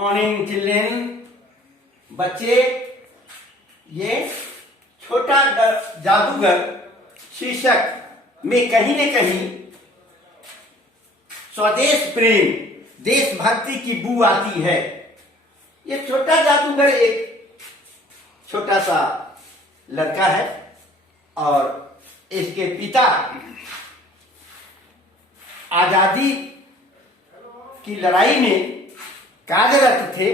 Morning children, बच्चे, ये छोटा जादूगर शीर्षक में कहीं न कहीं स्वदेश प्रेम, देशभक्ति की बू आती है। ये छोटा जादूगर एक छोटा सा लड़का है और इसके पिता आजादी की लड़ाई में कार्यरत थे।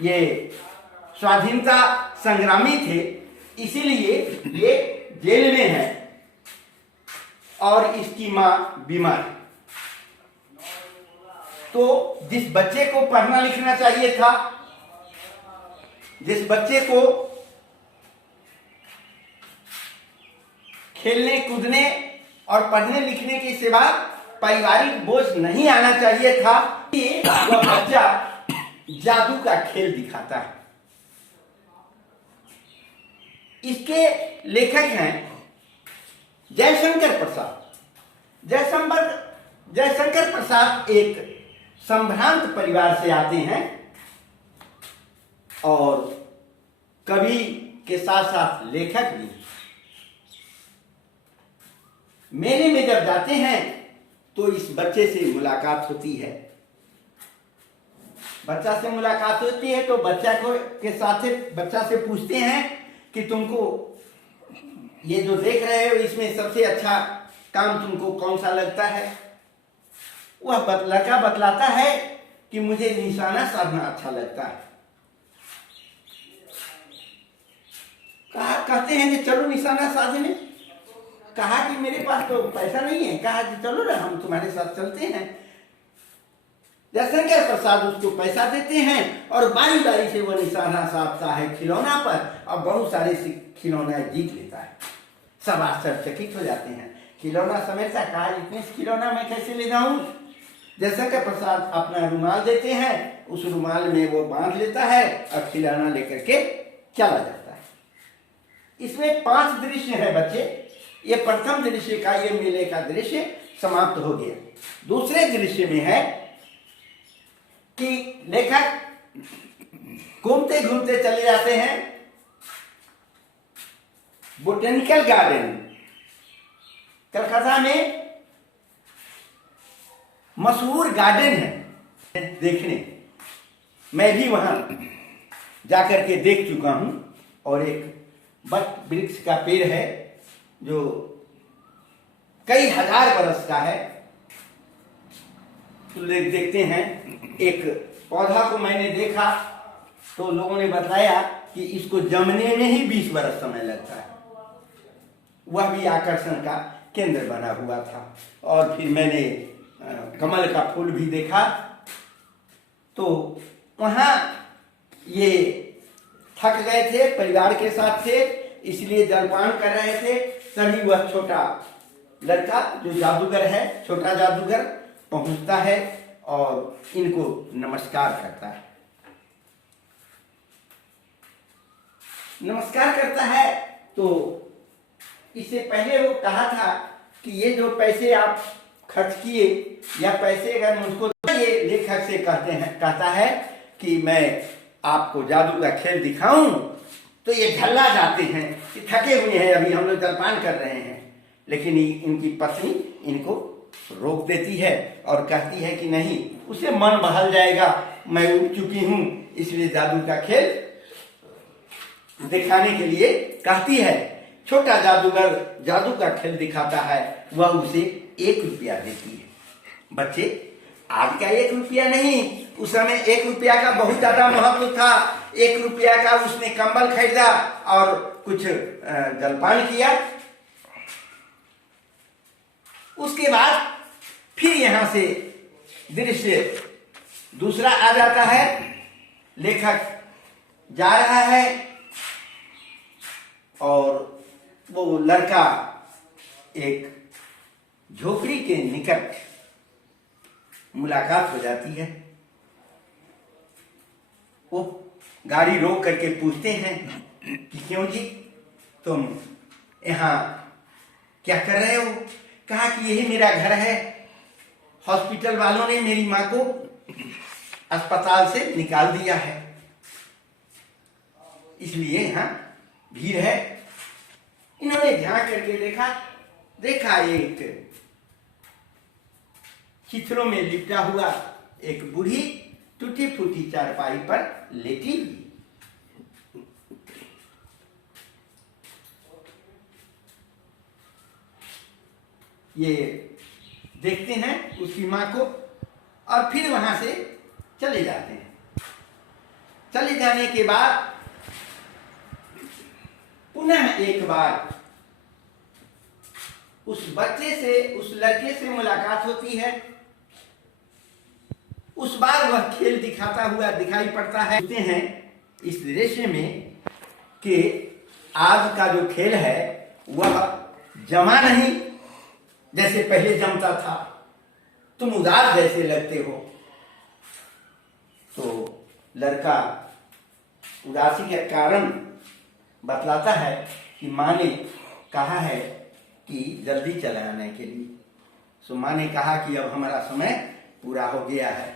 ये स्वाधीनता संग्रामी थे, इसीलिए ये जेल में है और इसकी मां बीमार है। तो जिस बच्चे को पढ़ना लिखना चाहिए था, जिस बच्चे को खेलने कूदने और पढ़ने लिखने के सिवा पारिवारिक बोझ नहीं आना चाहिए था, वह बच्चा जादू का खेल दिखाता है। इसके लेखक हैं जयशंकर प्रसाद। जयशंकर प्रसाद एक संभ्रांत परिवार से आते हैं और कवि के साथ साथ लेखक भी। मेले में जब जाते हैं तो इस बच्चे से मुलाकात होती है। बच्चा से मुलाकात होती है तो बच्चा से पूछते हैं कि तुमको ये जो देख रहे हो इसमें सबसे अच्छा काम तुमको कौन सा लगता है। वह लड़का बतलाता है कि मुझे निशाना साधना अच्छा लगता है। कहते हैं कि चलो निशाना साधने। कहा कि मेरे पास तो पैसा नहीं है। कहा कि चलो ना, हम तुम्हारे साथ चलते हैं। जयशंकर प्रसाद उसको पैसा देते हैं और बारी बारी से वो निशाना साधता है खिलौना पर और बहुत सारे खिलौना जीत लेता है। सब आश्चर्यचकित हो जाते हैं। खिलौना समेटता, कहा इतने खिलौना मैं कैसे ले जाऊं। जयशंकर प्रसाद अपना रुमाल देते हैं, उस रुमाल में वो बांध लेता है और खिलौना लेकर के चला जाता है। इसमें 5 दृश्य है बच्चे। ये प्रथम दृश्य का, ये मेले का दृश्य समाप्त हो गया। दूसरे दृश्य में है कि लेखक घूमते घूमते चले जाते हैं बोटेनिकल गार्डन। कलकत्ता में मशहूर गार्डन है देखने। मैं भी वहां जाकर के देख चुका हूं और एक वट वृक्ष का पेड़ है जो कई हजार बरस का है। तो देखते हैं, एक पौधा को मैंने देखा तो लोगों ने बताया कि इसको जमने में ही 20 बरस समय लगता है। वह भी आकर्षण का केंद्र बना हुआ था। और फिर मैंने कमल का फूल भी देखा। तो वहां ये थक गए थे, परिवार के साथ थे, इसलिए जलपान कर रहे थे। तभी वह छोटा लड़का जो जादूगर है, छोटा जादूगर पहुंचता है और इनको नमस्कार करता है। नमस्कार करता है तो इससे पहले वो कहा था कि ये जो पैसे आप खर्च किए या पैसे अगर मुझको, ये लेखक से कहता है कि मैं आपको जादू का खेल दिखाऊं। तो ये झल्ला जाते हैं कि थके हुए हैं, अभी हम लोग जलपान कर रहे हैं। लेकिन इनकी पत्नी इनको रोक देती है और कहती है कि नहीं, उसे मन बहल जाएगा, मैं उठ चुकी हूं, इसलिए जादू का खेल दिखाने के लिए कहती है। छोटा जादूगर जादू का खेल दिखाता है, वह उसे 1 रुपया देती है। बच्चे, आज का 1 रुपया नहीं, उस समय 1 रुपया का बहुत ज्यादा महत्व था। 1 रुपया का उसने कंबल खरीदा और कुछ जलपान किया। उसके बाद फिर यहां से दृश्य दूसरा आ जाता है। लेखक जा रहा है और वो लड़का एक झोपड़ी के निकट मुलाकात हो जाती है। वो गाड़ी रोक करके पूछते हैं कि क्यों जी, तुम यहाँ क्या कर रहे हो। कहा कि यही मेरा घर है। हॉस्पिटल वालों ने मेरी माँ को अस्पताल से निकाल दिया है। इसलिए यहाँ भीड़ है। इन्होंने ध्यान करके देखा एक चित्रों में लिपटा हुआ एक बूढ़ी टूटी फूटी चारपाई पर लेटी हुई। ये देखते हैं उसकी माँ को और फिर वहां से चले जाते हैं। चले जाने के बाद पुनः एक बार उस बच्चे से, उस लड़के से मुलाकात होती है। उस बार वह खेल दिखाता हुआ दिखाई पड़ता है। देखते हैं इस दृश्य में कि आज का जो खेल है वह जमा नहीं जैसे पहले जमता था। तुम उदास जैसे लगते हो। तो लड़का उदासी का कारण बतलाता है कि माँ ने कहा है कि जल्दी चले आने के लिए। सो माँ ने कहा कि अब हमारा समय पूरा हो गया है,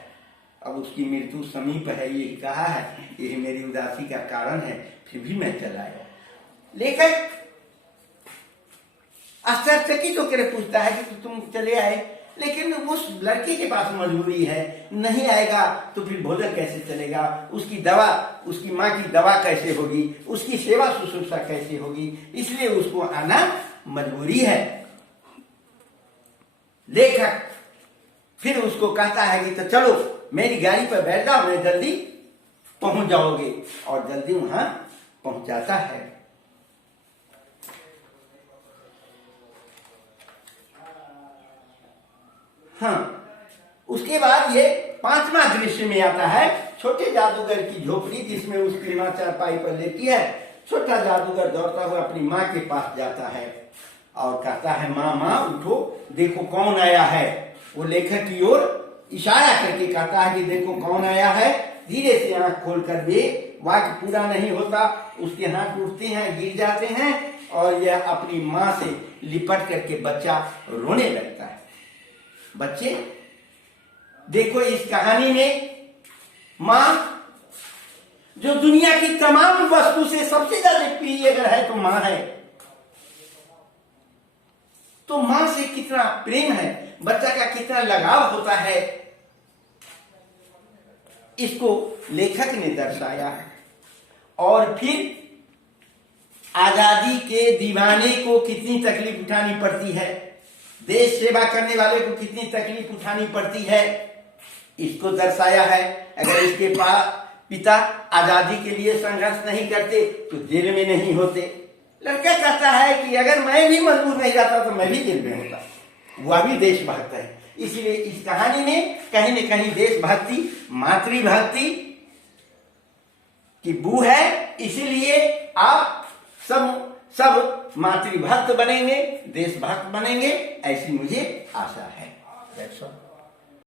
अब उसकी मृत्यु समीप है, ये कहा है, यही मेरी उदासी का कारण है, फिर भी मैं चला आया। लेकिन आश्चर्यचकित होकर पूछता है कि तुम चले आए, लेकिन उस लड़के के पास मजबूरी है, नहीं आएगा तो फिर भोजन कैसे चलेगा, उसकी दवा, उसकी माँ की दवा कैसे होगी, उसकी सेवा शुश्रूषा कैसे होगी, इसलिए उसको आना मजबूरी है। लेखक फिर उसको कहता है कि तो चलो मेरी गाड़ी पर बैठ जाओ, मैं जल्दी पहुंच जाओगे, और जल्दी वहां पहुंच जाता है। हाँ, उसके बाद ये पांचवा दृश्य में आता है छोटे जादूगर की झोपड़ी, जिसमें उसकी माँ चारपाई पर लेटी है। छोटा जादूगर दौड़ता हुआ अपनी माँ के पास जाता है और कहता है, माँ माँ उठो, देखो कौन आया है। वो लेखक की ओर इशारा करके कहता है कि देखो कौन आया है। धीरे से आंख खोल कर दे, वाक्य पूरा नहीं होता, उसके हाथ टूटते हैं, गिर जाते हैं, और यह अपनी माँ से लिपट करके बच्चा रोने लगता है। बच्चे देखो, इस कहानी में माँ, जो दुनिया की तमाम वस्तु से सबसे ज्यादा प्रिय अगर है तो माँ है, तो माँ से कितना प्रेम है, बच्चा का कितना लगाव होता है, इसको लेखक ने दर्शाया है। और फिर आजादी के दीवाने को कितनी तकलीफ उठानी पड़ती है, देश सेवा करने वाले को कितनी तकलीफ उठानी पड़ती है, इसको दर्शाया है। अगर इसके पिता आजादी के लिए संघर्ष नहीं करते तो जेल में नहीं होते। लड़का कहता है कि अगर मैं भी मजबूर नहीं जाता तो मैं भी जेल में होता। वह भी देशभक्त है। इसलिए इस कहानी में कहीं न कहीं देशभक्ति, मातृभक्ति की बू है। इसीलिए आप सब मातृभक्त बनेंगे, देशभक्त बनेंगे, ऐसी मुझे आशा है।